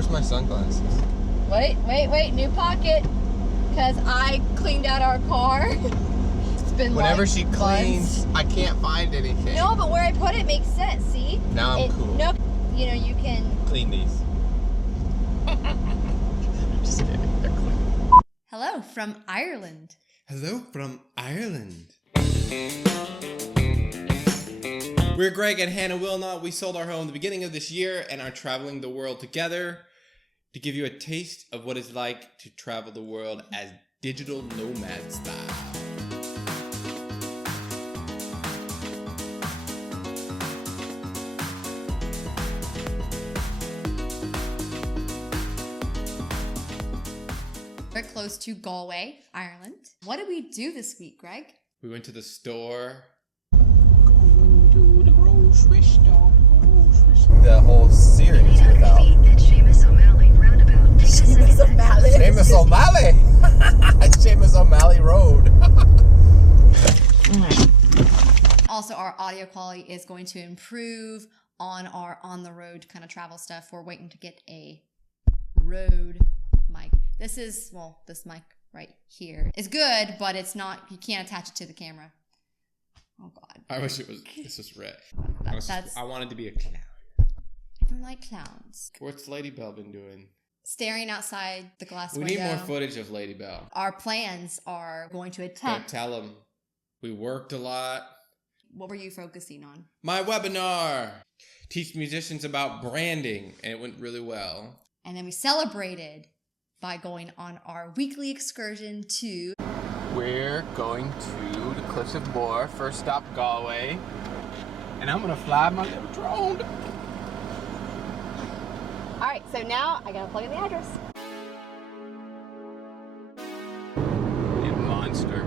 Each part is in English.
Where's my sunglasses? Wait, new pocket. Because I cleaned out our car. It's been Whenever like she cleans, I can't find anything. No, but where I put it makes sense, see? Now I'm cool. No, you know, you can... Clean these. Just kidding, they're clean. Hello from Ireland. Hello from Ireland. We're Greg and Hannah Wilnot. We sold our home at the beginning of this year and are traveling the world together to give you a taste of what it's like to travel the world as digital nomad style. We're close to Galway, Ireland. What did we do this week, Greg? We went to the store. To the grocery store. The whole series without Seamus O'Malley roundabout. Seamus O'Malley. Seamus O'Malley. Seamus O'Malley Road. Also, our audio quality is going to improve on our on-the-road kind of travel stuff. We're waiting to get a road mic. This mic right here is good, but it's not, you can't attach it to the camera. Oh, God. I wish this was red. I wanted to be a clown. I don't like clowns. What's Lady Bell been doing? Staring outside the glass We window. need more footage of Lady Bell. Our plans are going to Don't attempt. tell them. We worked a lot. What were you focusing on? My webinar. Teach musicians about branding. And it went really well. And then we celebrated by going on our weekly excursion to... We're going to the Cliffs of Moher. First stop, Galway. And I'm going to fly my little drone. All right, so now I gotta plug in the address. You monster.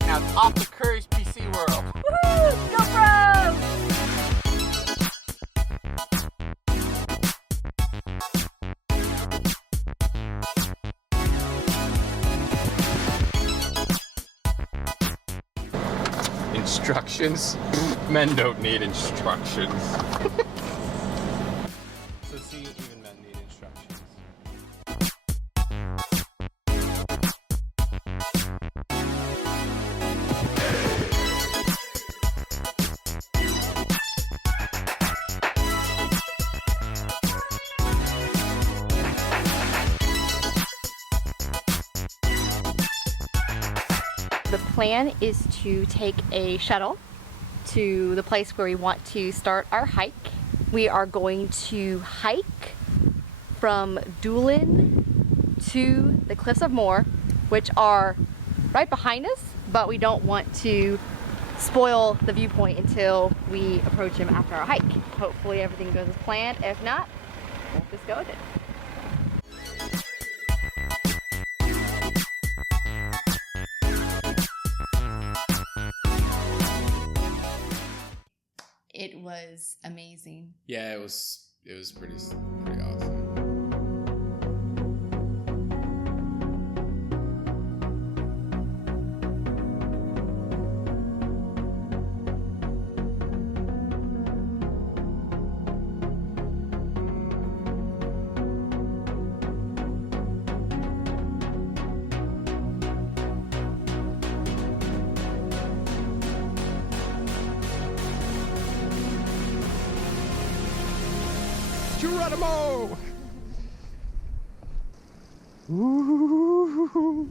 Now it's off the Curry's PC world. Woohoo! GoPro! Instructions? Men don't need instructions. So see, even men need instructions. The plan is to take a shuttle to the place where we want to start our hike. We are going to hike from Doolin to the Cliffs of Moher, which are right behind us, but we don't want to spoil the viewpoint until we approach them after our hike. Hopefully everything goes as planned. If not, we'll just go with it. It was amazing. Yeah, it was pretty awesome. Geronimo! Ooh.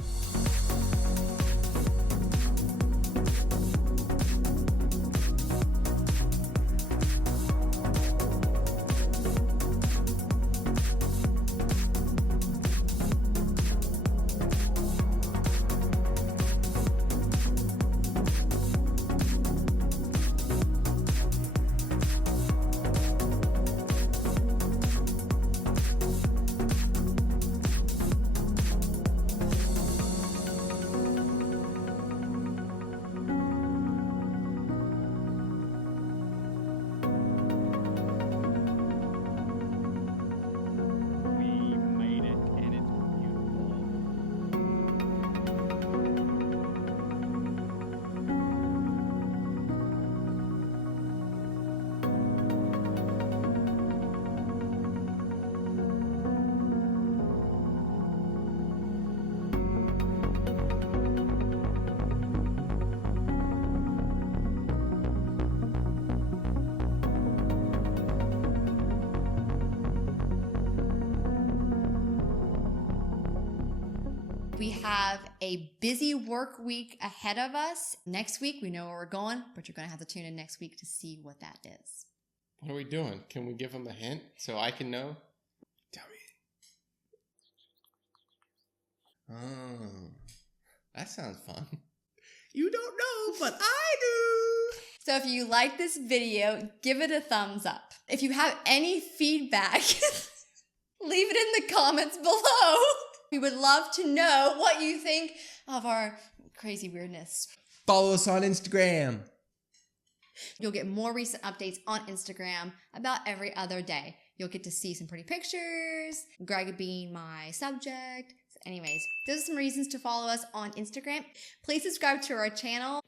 We have a busy work week ahead of us. Next week, we know where we're going, but you're going to have to tune in next week to see what that is. What are we doing? Can we give them a hint so I can know? Tell me. Oh, that sounds fun. You don't know, but I do. So if you like this video, give it a thumbs up. If you have any feedback, leave it in the comments below. We would love to know what you think of our crazy weirdness. Follow us on Instagram. You'll get more recent updates on Instagram about every other day. You'll get to see some pretty pictures, Greg being my subject. So anyways, those are some reasons to follow us on Instagram. Please subscribe to our channel.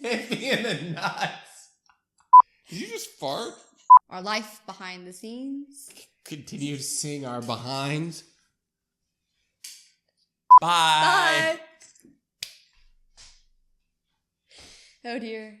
Hit me in the nuts. Did you just fart? Our life behind the scenes. Continue to sing our behinds. Bye. Bye. Oh dear.